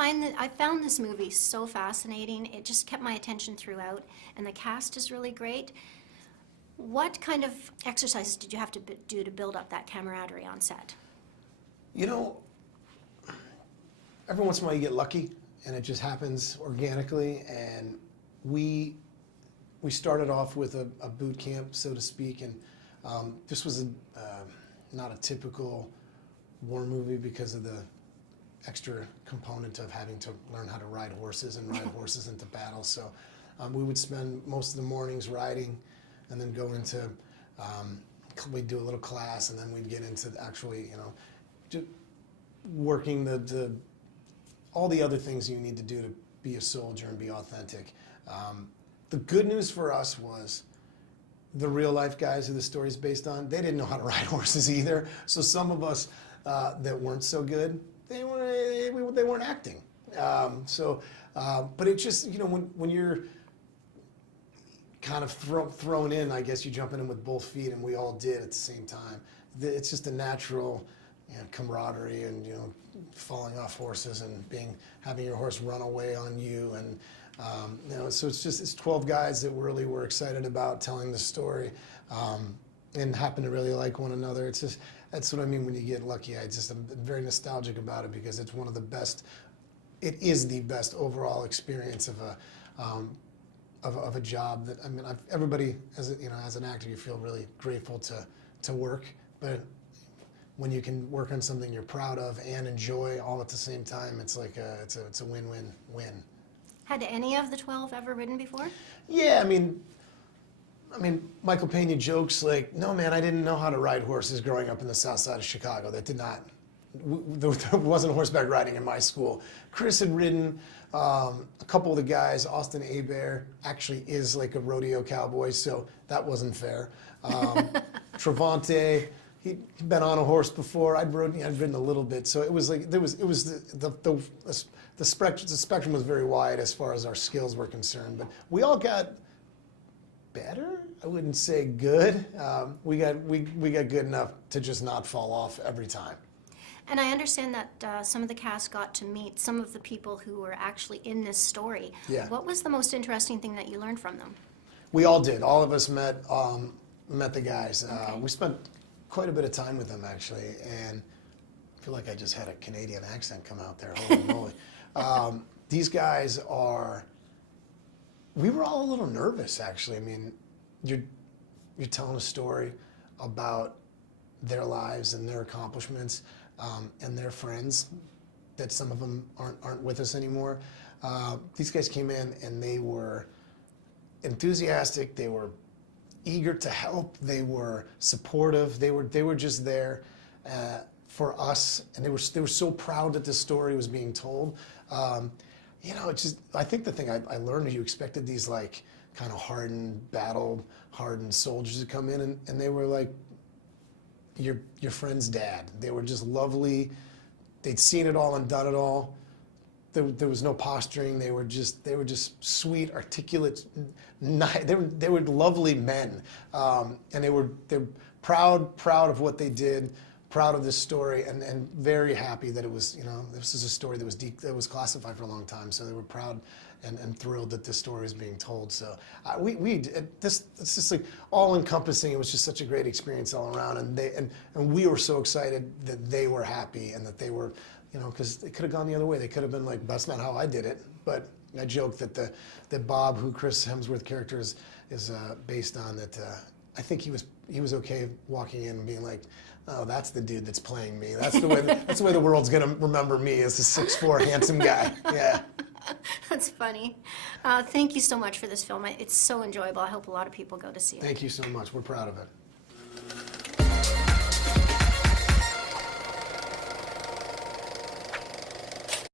I found this movie so fascinating. It just kept my attention throughout, and the cast is really great. What kind of exercises did you have to do to build up that camaraderie on set? You know, every once in a while you get lucky, and it just happens organically. And we started off with a boot camp, so to speak, and this was not a typical war movie because of the extra component of having to learn how to ride horses and ride horses into battle. So we would spend most of the mornings riding, and then go into, we'd do a little class, and then we'd get into actually, just working all the other things you need to do to be a soldier and be authentic. The good news for us was the real life guys who the story's based on, they didn't know how to ride horses either. So some of us that weren't so good, they weren't acting. But it just, when you're kind of thrown in, I guess you're jumping in with both feet, and we all did at the same time. It's just a natural camaraderie, and falling off horses and having your horse run away on you, and so it's 12 guys that really were excited about telling the story, and happen to really like one another. It's just, that's what I mean when you get lucky. I'm very nostalgic about it because it's one of the best. It is the best overall experience of a job that, everybody as an actor, you feel really grateful to work, but when you can work on something you're proud of and enjoy all at the same time, it's like it's a win-win-win. Had any of the 12 ever ridden before? Yeah, Michael Pena jokes like, "No, man, I didn't know how to ride horses growing up in the south side of Chicago." That did not. There wasn't horseback riding in my school. Chris had ridden. A couple of the guys, Austin Hebert, actually is like a rodeo cowboy, so that wasn't fair. Travante, he'd been on a horse before. I'd ridden a little bit, so it was like the spectrum was very wide as far as our skills were concerned. But we all got better. I wouldn't say good. We got good enough to just not fall off every time. And I understand that some of the cast got to meet some of the people who were actually in this story. Yeah. What was the most interesting thing that you learned from them? We all did. All of us met the guys. Okay. We spent quite a bit of time with them, actually, and I feel like I just had a Canadian accent come out there. Holy moly. These guys we were all a little nervous, actually. You're telling a story about their lives and their accomplishments, and their friends, that some of them aren't with us anymore. These guys came in and they were enthusiastic. They were eager to help. They were supportive. They were just there for us, and they were so proud that this story was being told. It's just, I think the thing I learned is you expected these like kind of battle-hardened soldiers to come in, and they were like your friend's dad. They were just lovely. They'd seen it all and done it all. There was no posturing. They were just sweet, articulate. They were lovely men, and they're proud of what they did, proud of this story, and very happy that it was, this is a story that was classified for a long time. So they were proud and thrilled that this story is being told. So it's just like all encompassing. It was just such a great experience all around, and we were so excited that they were happy and that they were, because it could have gone the other way. They could have been like, "That's not how I did it." But I joke that Bob, who Chris Hemsworth character is based on, that I think he was okay walking in and being like, "Oh, that's the dude that's playing me. That's the way the world's gonna remember me, as a 6'4" handsome guy." Yeah. That's funny. Thank you so much for this film. It's so enjoyable. I hope a lot of people go to see it. Thank you so much. We're proud of it.